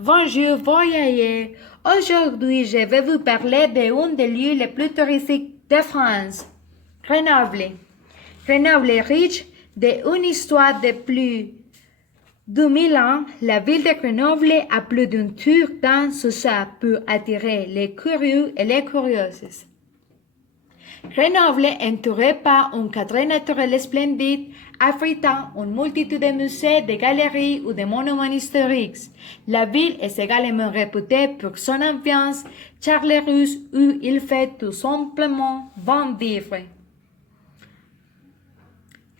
Bonjour, voyageurs. Aujourd'hui, je vais vous parler d'un des lieux les plus touristiques de France, Grenoble. Grenoble est riche d'une histoire de plus de 1000 ans. La ville de Grenoble a plus d'une tour dans ça pour attirer les curieux et les curieuses. Grenoble est entouré par un cadre naturel splendide, abritant une multitude de musées, de galeries ou de monuments historiques. La ville est également réputée pour son ambiance chaleureuse où il fait tout simplement bon vivre.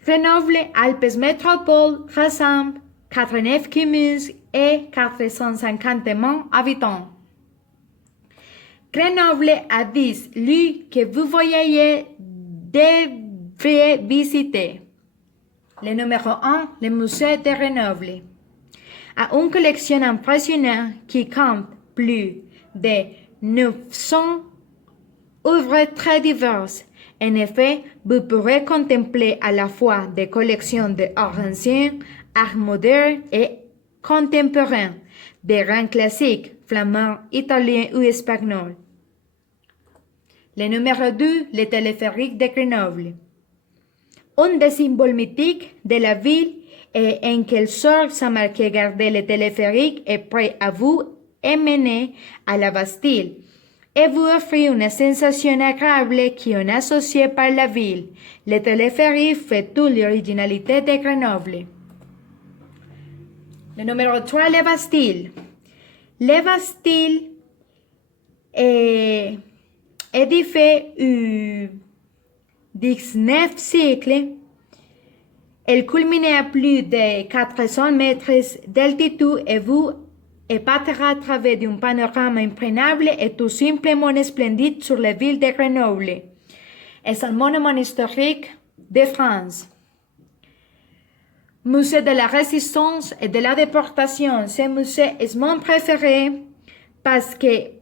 Grenoble Alpes Métropole rassemble 89 communes et 450 habitants. Grenoble a 10 lieux que vous voyagez devriez visiter. Le numéro 1, le musée de Grenoble, a une collection impressionnante qui compte plus de 900 œuvres très diverses. En effet, vous pourrez contempler à la fois des collections d'art ancien, art moderne et contemporain, des rangs classiques, flamands, italiens ou espagnols. Le numéro 2, le téléphérique de Grenoble. Un des symboles mythiques de la ville est en quelle sorte sa marque garder le téléphérique est prêt à vous emmener à la Bastille et vous offrir une sensation agréable qui est associée par la ville. Le téléphérique fait toute l'originalité de Grenoble. Le numéro 3, la Bastille. La Bastille est édifiée au XIXe siècle. Elle culminait à plus de 400 mètres d'altitude et vous épatera à travers d'un panorama imprenable et tout simplement splendide sur la ville de Grenoble. C'est un monument historique de France. Musée de la Résistance et de la Déportation. Ce musée est mon préféré parce que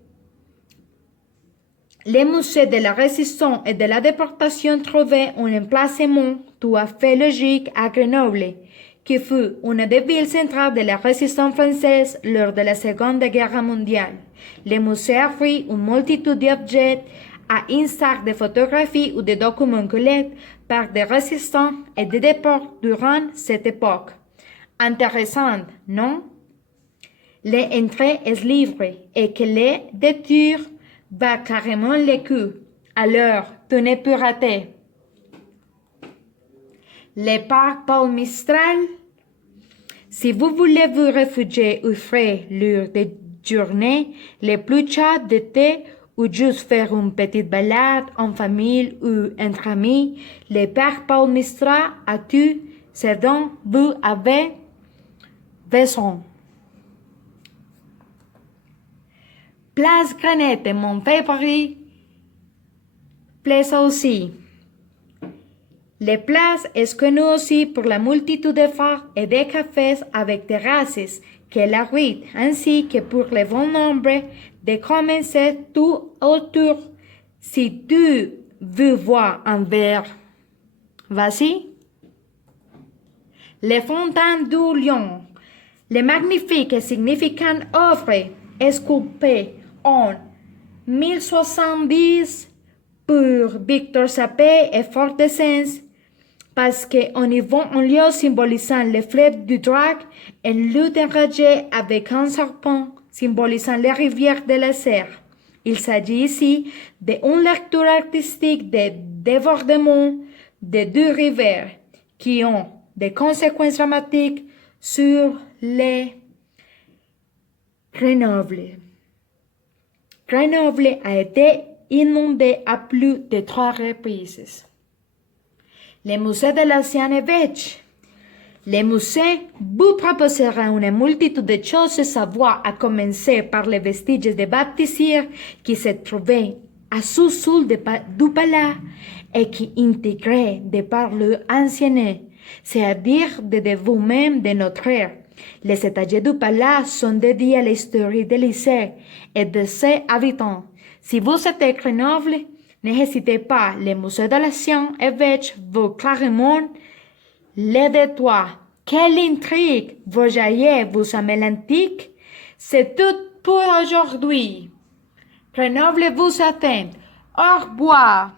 le musée de la Résistance et de la Déportation trouvait un emplacement tout à fait logique à Grenoble, qui fut une des villes centrales de la Résistance française lors de la Seconde Guerre mondiale. Le musée offrit une multitude d'objets à l'instar de photographies ou de documents collectés par des résistants et des déportés durant cette époque. Intéressant, non? L'entrée est libre et que les détours va carrément le coup. Alors, tu ne peux rater. Le parc Paul Mistral. Si vous voulez vous réfugier au frais lors des journées les plus chaudes d'été ou juste faire une petite balade en famille ou entre amis, le parc Paul Mistral a tout ce dont vous avez besoin. Place Granette, mon favori, place aussi. La place est connue aussi pour la multitude de phares et de cafés avec terrasses qu'elle abrite, ainsi que pour le bon nombre de commerces tout autour. Si tu veux voir un verre, vas-y. Les fontaines du Lion, les magnifiques et significantes œuvres sculptées en 1070 pour Victor Sapé et Fort de Sens, parce qu'on y voit un lieu symbolisant le fleuve du Drac, un loup enragé avec un serpent symbolisant les rivières de la Serre. Il s'agit ici d'une lecture artistique de débordement de deux rivières qui ont des conséquences dramatiques sur les Grenoble. Grenoble a été inondé à plus de 3 reprises. Le musée de l'ancien évêque. Le musée vous proposera une multitude de choses à voir, à commencer par les vestiges de bâtisseurs qui se trouvaient à sous-sol du palais et qui intégraient de par leur ancienneté, c'est-à-dire de vous-même de notre ère. Les étages du palais sont dédiés à l'histoire de lycée et de ses habitants. Si vous êtes à Grenoble, n'hésitez pas, le musée de l'ancien évêque vaut carrément le détour. Quelle intrigue! Voyagez-vous à l'antique? C'est tout pour aujourd'hui. Grenoble vous attend. Au revoir.